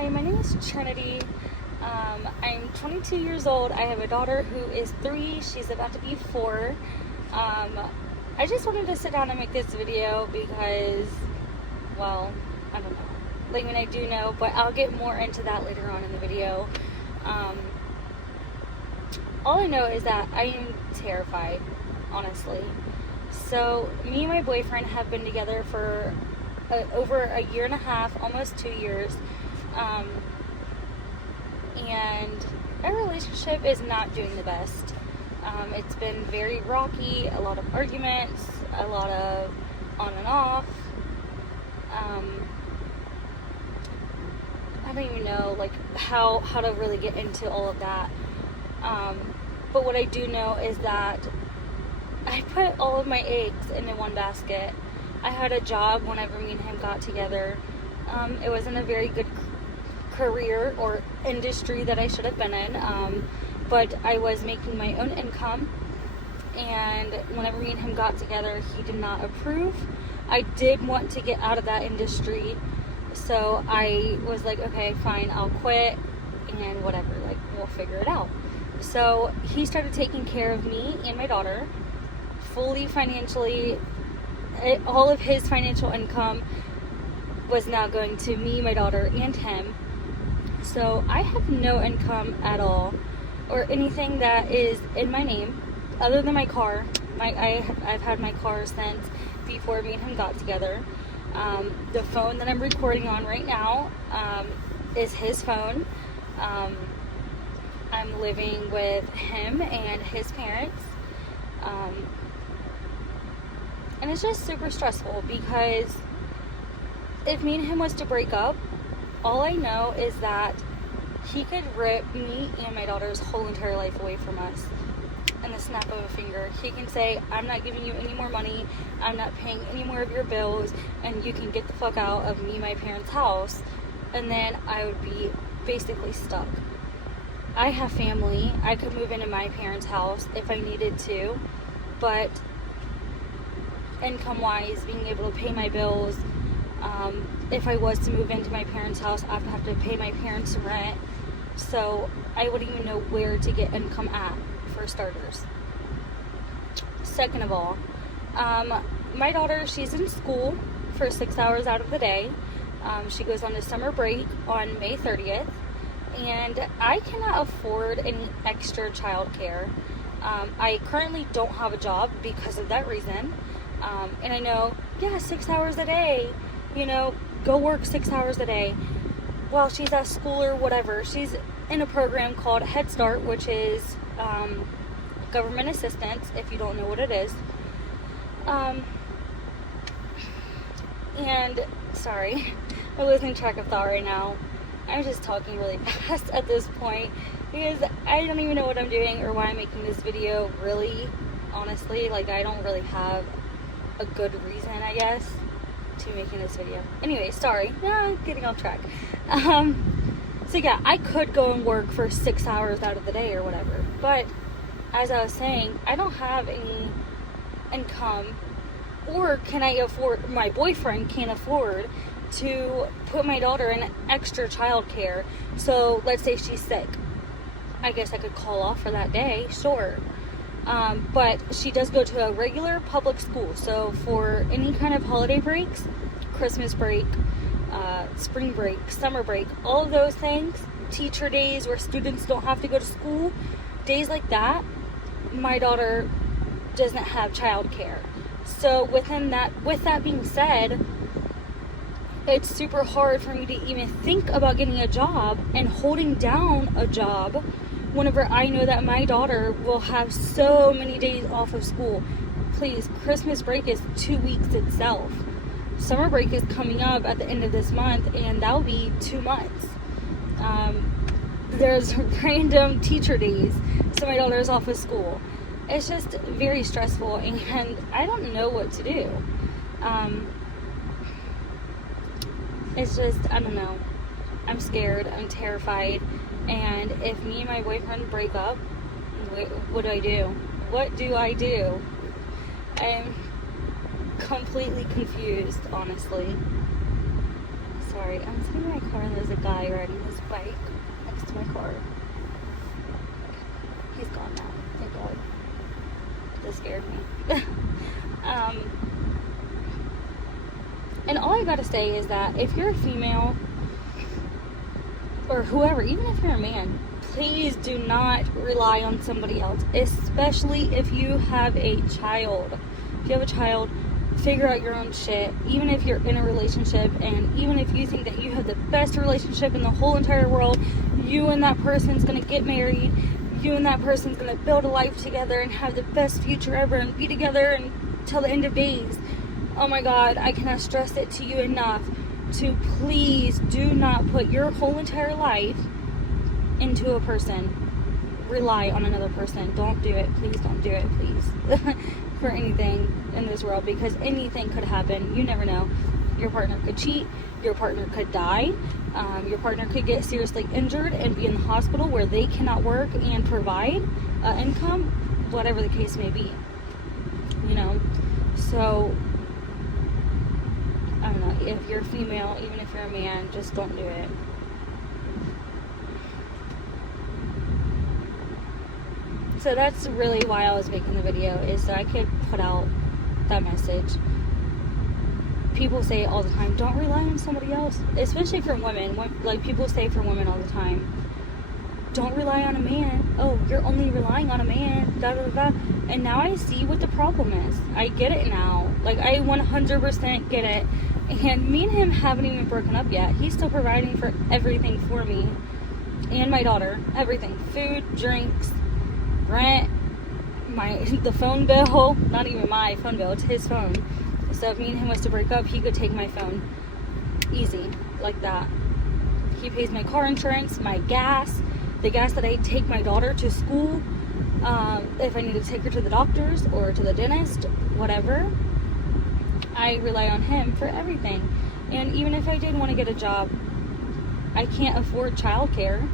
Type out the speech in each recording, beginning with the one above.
Hi, my name is Trinity. I'm 22 years old. I have a daughter who is 3. She's about to be 4. I just wanted to sit down and make this video because, well, I don't know. Like, I mean, I do know, but I'll get more into that later on in the video. All I know is that I am terrified, honestly. So, me and my boyfriend have been together for over a year and a half, almost 2 years. And our relationship is not doing the best. It's been very rocky, a lot of arguments, a lot of on and off. I don't even know like how to really get into all of that. But what I do know is that I put all of my eggs into one basket. I had a job whenever me and him got together. It wasn't a very good career or industry that I should have been in, but I was making my own income, and whenever me and him got together, he did not approve. I did want to get out of that industry, so I was like, okay, fine, I'll quit, and whatever, like, we'll figure it out. So he started taking care of me and my daughter, fully financially. All of his financial income was now going to me, my daughter, and him. So I have no income at all, or anything that is in my name, other than my car. I've had my car since before me and him got together. The phone that I'm recording on right now is his phone. I'm living with him and his parents. And it's just super stressful because if me and him was to break up, all I know is that he could rip me and my daughter's whole entire life away from us in the snap of a finger. He can say, I'm not giving you any more money, I'm not paying any more of your bills, and you can get the fuck out of me, my parents' house. And then I would be basically stuck. I have family. I could move into my parents' house if I needed to, but income-wise, being able to pay my bills, if I was to move into my parents' house, I would have to pay my parents' rent. So I wouldn't even know where to get income at, for starters. Second of all, my daughter, she's in school for 6 hours out of the day. She goes on a summer break on May 30th. And I cannot afford any extra childcare. I currently don't have a job because of that reason. And I know, 6 hours a day, go work 6 hours a day while she's at school or whatever. She's in a program called Head Start, which is government assistance, if you don't know what it is. And, sorry, I'm losing track of thought right now. I'm just talking really fast at this point because I don't even know what I'm doing or why I'm making this video, really, honestly. Like, I don't really have a good reason, I guess, to making this video. Anyway, sorry. Getting off track. So yeah, I could go and work for 6 hours out of the day or whatever. But, as I was saying, I don't have any income, or can I afford, my boyfriend can't afford to put my daughter in extra childcare. So let's say she's sick, I guess I could call off for that day, sure. But she does go to a regular public school, so for any kind of holiday breaks, Christmas break, spring break, summer break, all of those things, teacher days where students don't have to go to school, days like that, my daughter doesn't have childcare. So with that being said, it's super hard for me to even think about getting a job and holding down a job whenever I know that my daughter will have so many days off of school. Please, Christmas break is 2 weeks itself. Summer break is coming up at the end of this month, and that'll be 2 months. There's random teacher days, so my daughter is off of school. It's just very stressful, and I don't know what to do. It's just, I don't know. I'm scared. I'm terrified. And if me and my boyfriend break up, what do I do? What do I do? I'm completely confused, honestly. Sorry. sorry. I'm sitting in my car and there's a guy riding his bike next to my car. He's gone now. Thank God. That scared me. And all I gotta say is that if you're a female or whoever, even if you're a man, please do not rely on somebody else, especially if you have a child. If you have a child, figure out your own shit. Even if you're in a relationship, and even if you think that you have the best relationship in the whole entire world, you and that person's gonna get married, you and that person's gonna build a life together and have the best future ever and be together until the end of days. Oh my God, I cannot stress it to you enough to please do not put your whole entire life into a person. Rely on another person. Don't do it. Please don't do it, please. For anything in this world, because anything could happen. You never know. Your partner could cheat. Your partner could die. Your partner could get seriously injured and be in the hospital where they cannot work and provide income, whatever the case may be. You know? So, I don't know. If you're a female, even if you're a man, just don't do it. So that's really why I was making the video, is so I could put out that message. People say it all the time, don't rely on somebody else, especially for women. Like, people say for women all the time, don't rely on a man. Oh, you're only relying on a man, da da da. And now I see what the problem is. I get it now. Like, I 100% get it. And me and him haven't even broken up yet. He's still providing for everything for me and my daughter. Everything. Food, drinks, rent, the phone bill. Not even my phone bill, it's his phone. So if me and him was to break up, he could take my phone. Easy. Like that. He pays my car insurance, my gas, the gas that I take my daughter to school, if I need to take her to the doctors or to the dentist, whatever. I rely on him for everything. And even if I did want to get a job, I can't afford childcare.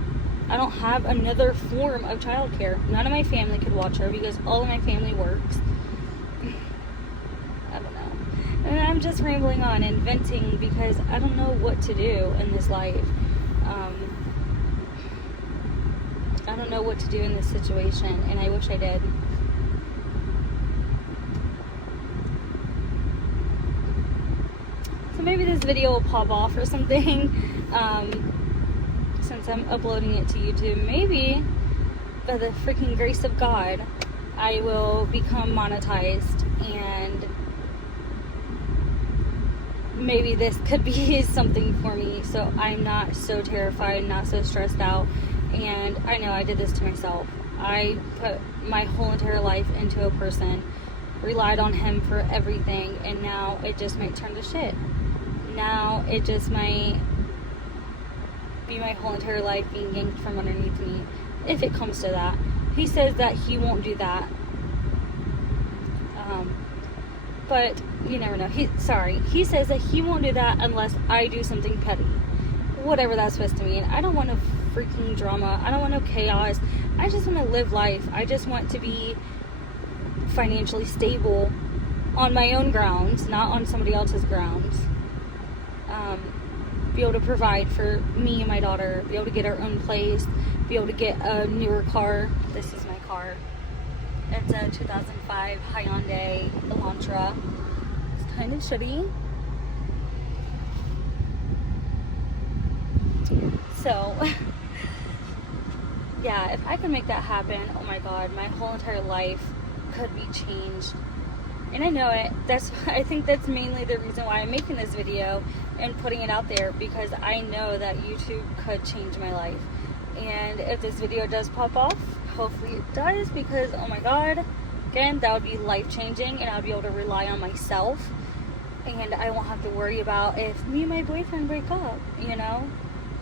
I don't have another form of childcare. None of my family could watch her because all of my family works. I don't know. And I'm just rambling on and venting because I don't know what to do in this life. I don't know what to do in this situation, and I wish I did. So maybe this video will pop off or something. Since I'm uploading it to YouTube, maybe by the freaking grace of God, I will become monetized, and maybe this could be something for me, so I'm not so terrified, not so stressed out. And I know I did this to myself. I put my whole entire life into a person, relied on him for everything, and now it just might turn to shit. Now it just might be my whole entire life being yanked from underneath me, if it comes to that. He says that he won't do that, but you never know. He says that he won't do that unless I do something petty, whatever that's supposed to mean. I don't want no freaking drama. I don't want no chaos. I just want to live life. I just want to be financially stable on my own grounds, not on somebody else's grounds. Be able to provide for me and my daughter, be able to get our own place, be able to get a newer car. This is my car. It's a 2005 Hyundai Elantra. It's kind of shitty. So, yeah, if I could make that happen, oh my God, my whole entire life could be changed. And I know it. I think that's mainly the reason why I'm making this video and putting it out there, because I know that YouTube could change my life. And if this video does pop off, hopefully it does, because oh my God, again, that would be life-changing, and I would be able to rely on myself, and I won't have to worry about if me and my boyfriend break up, you know?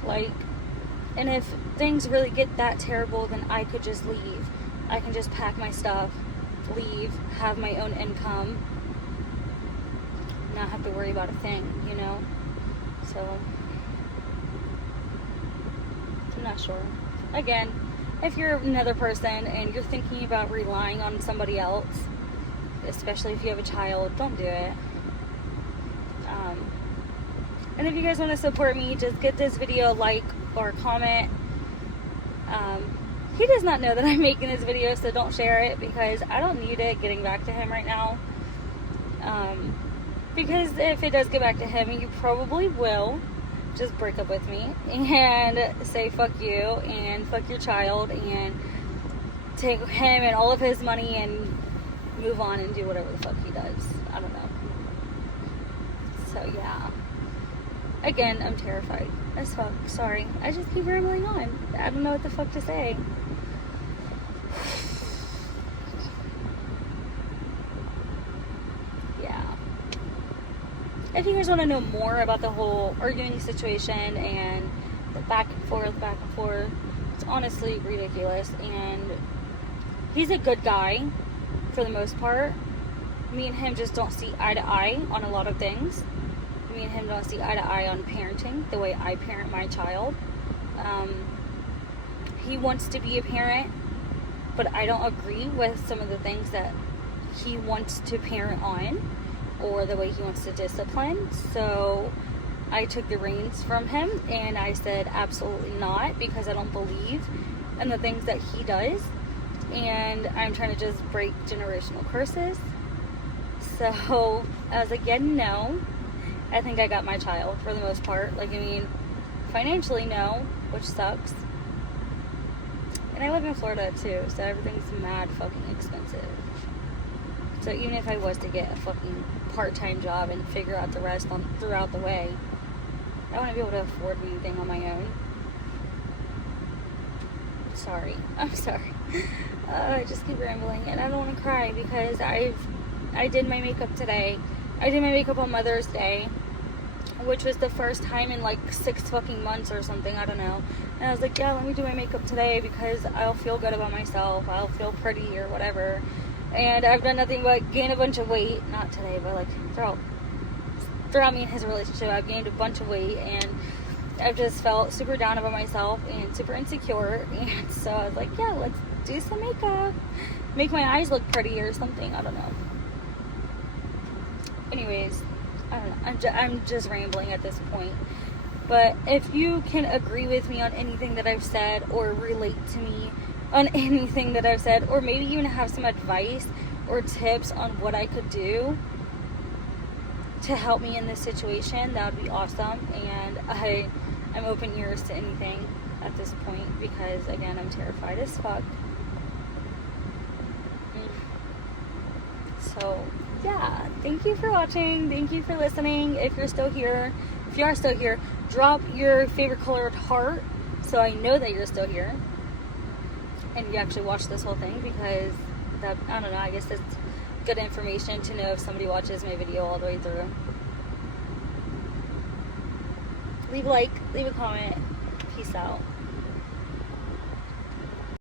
Like, and if things really get that terrible, then I could just leave. I can just pack my stuff, leave, have my own income, not have to worry about a thing, you know? So, I'm not sure. Again, if you're another person and you're thinking about relying on somebody else, especially if you have a child, don't do it. And if you guys want to support me, just give this video a like or a comment. He does not know that I'm making this video, so don't share it, because I don't need it getting back to him right now. Because if it does get back to him, you probably will just break up with me and say fuck you and fuck your child and take him and all of his money and move on and do whatever the fuck he does. I don't know. So yeah. Again, I'm terrified as fuck. Sorry. I just keep rambling on. I don't know what the fuck to say. Yeah. If you guys want to know more about the whole arguing situation and the back and forth, it's honestly ridiculous. And he's a good guy for the most part. Me and him just don't see eye to eye on a lot of things. Me and him don't see eye to eye on parenting, the way I parent my child. He wants to be a parent, but I don't agree with some of the things that he wants to parent on, or the way he wants to discipline. So I took the reins from him and I said absolutely not, because I don't believe in the things that he does, and I'm trying to just break generational curses. So I was like, yeah, no. I think I got my child for the most part. Like, I mean, financially, no, which sucks. And I live in Florida too, so everything's mad fucking expensive. So even if I was to get a fucking part-time job and figure out the rest throughout the way, I wouldn't be able to afford anything on my own. Sorry. I'm sorry. I just keep rambling, and I don't want to cry, because I did my makeup today. I did my makeup on Mother's Day, which was the first time in like 6 fucking months or something, I don't know. And I was like, yeah, let me do my makeup today, because I'll feel good about myself, I'll feel pretty or whatever. And I've done nothing but gain a bunch of weight, not today, but like throughout me and his relationship, I've gained a bunch of weight, and I've just felt super down about myself and super insecure. And so I was like, yeah, let's do some makeup, make my eyes look pretty or something, I don't know. Anyways, I don't know. I'm just rambling at this point. But if you can agree with me on anything that I've said, or relate to me on anything that I've said, or maybe even have some advice or tips on what I could do to help me in this situation, that would be awesome. And I'm open ears to anything at this point, because again, I'm terrified as fuck. So yeah, thank you for watching, thank you for listening. If you're still here, if you are still here, drop your favorite colored heart so I know that you're still here and you actually watched this whole thing, because that, I don't know, I guess it's good information to know if somebody watches my video all the way through. Leave a like, leave a comment. Peace out.